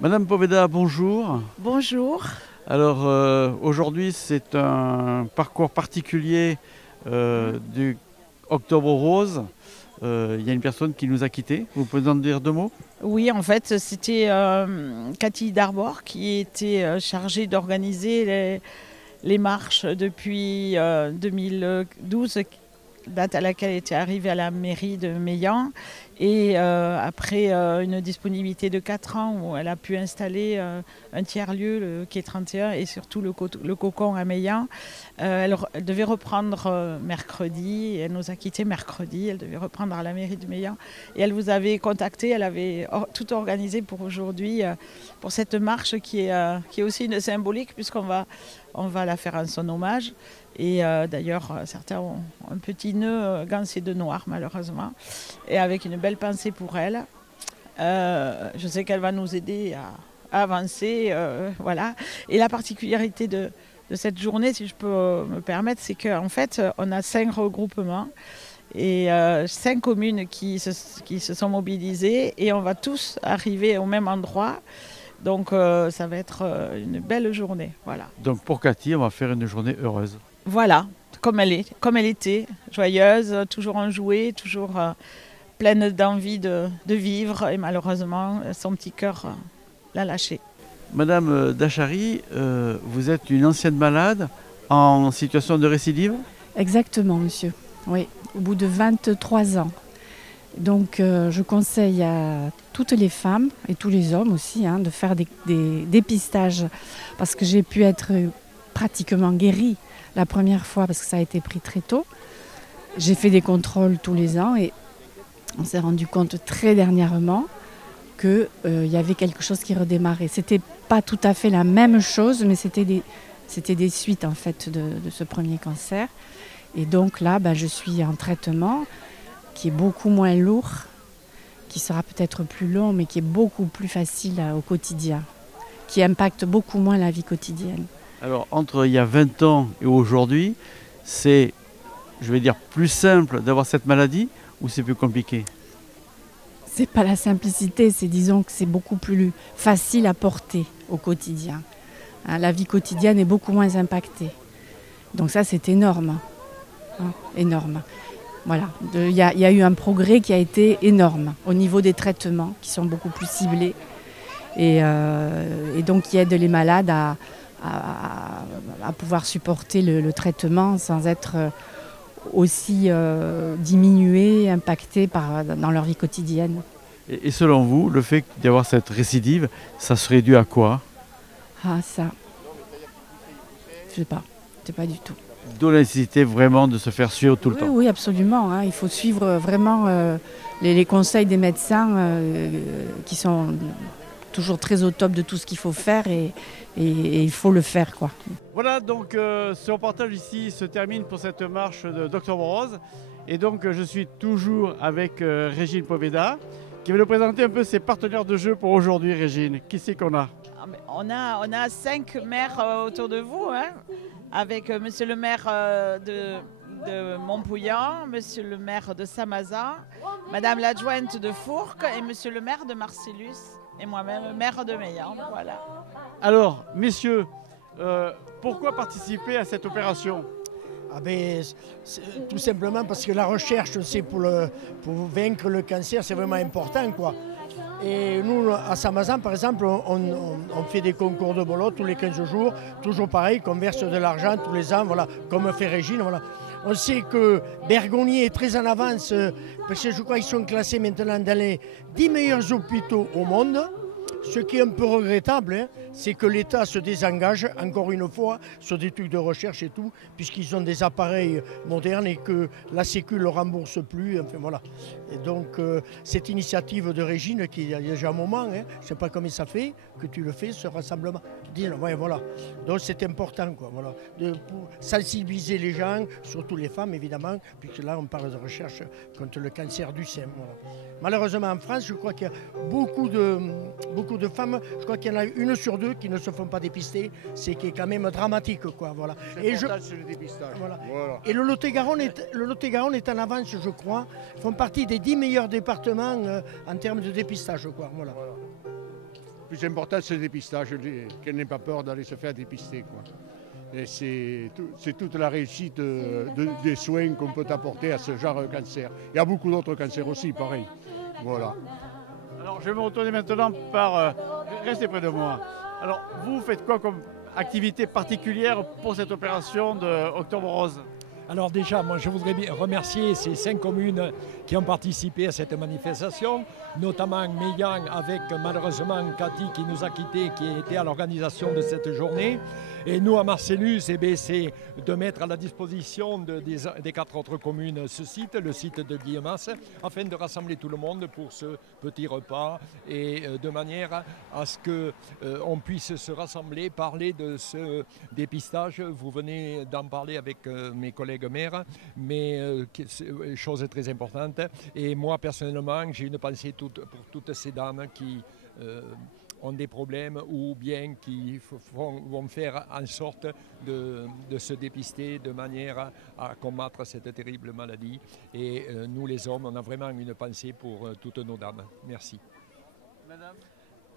Madame Poveda, bonjour. Bonjour. Alors aujourd'hui c'est un parcours particulier du Octobre Rose. Il y a une personne qui nous a quittés. Vous pouvez en dire deux mots? Oui, en fait, c'était Cathy Darbord qui était chargée d'organiser les marches depuis 2012, date à laquelle elle était arrivée à la mairie de Meillan. Et après une disponibilité de 4 ans où elle a pu installer un tiers-lieu, le quai 31, et surtout le cocon à Meillan, elle devait reprendre mercredi. Elle nous a quittés mercredi. Elle devait reprendre à la mairie de Meillan. Et elle vous avait contacté, elle avait tout organisé pour aujourd'hui, pour cette marche qui est aussi une symbolique, on va la faire en son hommage. Et d'ailleurs, certains ont un petit nœud gancé de noir, malheureusement, et avec une belle pensée pour elle. Je sais qu'elle va nous aider à avancer. Voilà. Et la particularité de cette journée, si je peux me permettre, c'est qu'en fait, on a 5 regroupements et 5 communes qui se sont mobilisées, et on va tous arriver au même endroit. Donc ça va être une belle journée. Voilà. Donc pour Cathy, on va faire une journée heureuse. Voilà, comme elle était, joyeuse, toujours enjouée, toujours pleine d'envie de vivre, et malheureusement, son petit cœur l'a lâché. Madame Dachary, vous êtes une ancienne malade en situation de récidive? Exactement, monsieur. Oui, au bout de 23 ans. Donc, je conseille à toutes les femmes et tous les hommes aussi de faire des dépistages, parce que j'ai pu être pratiquement guérie la première fois parce que ça a été pris très tôt. J'ai fait des contrôles tous les ans et on s'est rendu compte très dernièrement qu'il y avait quelque chose qui redémarrait. C'était pas tout à fait la même chose, mais c'était des suites en fait de ce premier cancer. Et donc là, je suis en traitement qui est beaucoup moins lourd, qui sera peut-être plus long, mais qui est beaucoup plus facile au quotidien, qui impacte beaucoup moins la vie quotidienne. Alors entre il y a 20 ans et aujourd'hui, c'est, je vais dire, plus simple d'avoir cette maladie ou c'est plus compliqué? C'est pas la simplicité, disons que c'est beaucoup plus facile à porter au quotidien. La vie quotidienne est beaucoup moins impactée. Donc ça, c'est énorme. Énorme. Voilà. Il y a eu un progrès qui a été énorme au niveau des traitements qui sont beaucoup plus ciblés et donc qui aident les malades à pouvoir supporter le traitement sans être aussi diminués, impactés dans leur vie quotidienne. Et selon vous, le fait d'avoir cette récidive, ça serait dû à quoi? Ah ça, je sais pas du tout. D'où la nécessité vraiment de se faire suivre tout le temps. Oui, absolument. Il faut suivre vraiment les conseils des médecins qui sont toujours très au top de tout ce qu'il faut faire et il faut le faire, quoi. Voilà, donc ce reportage ici se termine pour cette marche d'Octobre Rose. Et donc je suis toujours avec Régine Poveda qui va nous présenter un peu ses partenaires de jeu pour aujourd'hui. Régine, qui c'est qu'on a? On a 5 maires autour de vous, avec monsieur le maire de Montpouillan, monsieur le maire de Samazan, madame l'adjointe de Fourques et monsieur le maire de Marcellus et moi-même, maire de Meillan. Voilà. Alors, messieurs, pourquoi participer à cette opération? Tout simplement parce que la recherche, c'est pour vaincre le cancer, c'est vraiment important, quoi. Et nous, à Samazan, par exemple, on fait des concours de bolo tous les 15 jours, toujours pareil, qu'on verse de l'argent tous les ans, voilà, comme fait Régine. Voilà. On sait que Bergonié est très en avance, parce que je crois qu'ils sont classés maintenant dans les 10 meilleurs hôpitaux au monde. Ce qui est un peu regrettable, c'est que l'État se désengage, encore une fois, sur des trucs de recherche et tout, puisqu'ils ont des appareils modernes et que la Sécu ne le rembourse plus. Enfin, voilà. Et donc, cette initiative de Régine, qui il y a déjà un moment, je ne sais pas comment ça fait, que tu le fais, ce rassemblement. Ouais, voilà. Donc, c'est important, quoi, voilà, pour sensibiliser les gens, surtout les femmes, évidemment, puisque là, on parle de recherche contre le cancer du sein. Voilà. Malheureusement, en France, je crois qu'il y a beaucoup de femmes, je crois qu'il y en a 1 sur 2 qui ne se font pas dépister, c'est qui est quand même dramatique, quoi, voilà. C'est le dépistage. Voilà. Et le Lot-et-Garonne est en avance, je crois. Ils font partie des 10 meilleurs départements en termes de dépistage, quoi, voilà. plus important, c'est le dépistage, qu'elle n'ait pas peur d'aller se faire dépister, quoi. Et c'est toute la réussite des soins qu'on peut apporter à ce genre de cancer. Il y a beaucoup d'autres cancers aussi, pareil. Voilà. Alors, je vais me retourner maintenant par... restez près de moi. Alors, vous faites quoi comme activité particulière pour cette opération de Octobre Rose? Alors déjà, moi je voudrais remercier ces 5 communes qui ont participé à cette manifestation, notamment Meillan avec malheureusement Cathy qui nous a quittés, qui était à l'organisation de cette journée. Et nous à Marcellus, c'est de mettre à la disposition des 4 autres communes ce site, le site de Guillemas, afin de rassembler tout le monde pour ce petit repas et de manière à ce qu'on puisse se rassembler, parler de ce dépistage. Vous venez d'en parler avec mes collègues maires, mais chose très importante. Et moi personnellement, j'ai une pensée pour toutes ces dames qui ont des problèmes ou bien qui vont faire en sorte de se dépister de manière à combattre cette terrible maladie. Et nous les hommes, on a vraiment une pensée pour toutes nos dames. Merci.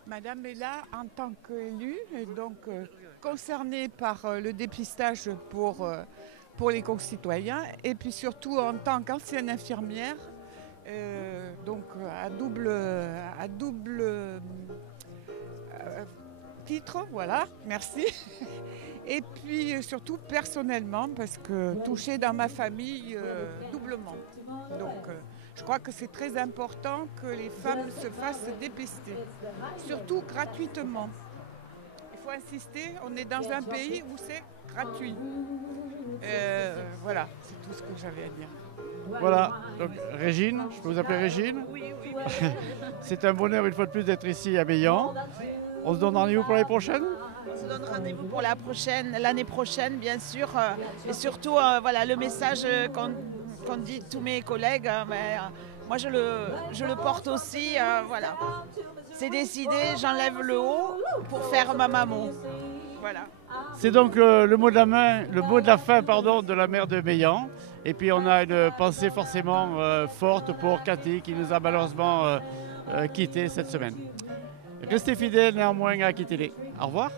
Madame est là en tant qu'élue, et donc concernée par le dépistage pour les concitoyens, et puis surtout en tant qu'ancienne infirmière, donc à double titre, voilà, merci. Et puis surtout personnellement, parce que touchée dans ma famille doublement. Donc je crois que c'est très important que les femmes se fassent dépister, surtout gratuitement. Il faut insister, on est dans un pays où c'est gratuit. Voilà, c'est tout ce que j'avais à dire. Voilà, donc Régine, je peux vous appeler Régine? Oui. C'est un bonheur une fois de plus d'être ici à Meillan. On se donne rendez-vous pour l'année prochaine? On se donne rendez-vous pour l'année prochaine, bien sûr. Et surtout, voilà, le message qu'ont dit tous mes collègues, moi je le porte aussi. Voilà. C'est décidé, j'enlève le haut pour faire ma maman. Voilà. C'est donc le mot de la fin de la maire de Meillan. Et puis on a une pensée forcément forte pour Cathy qui nous a malheureusement quittés cette semaine. Restez fidèles néanmoins à Kitélé. Au revoir.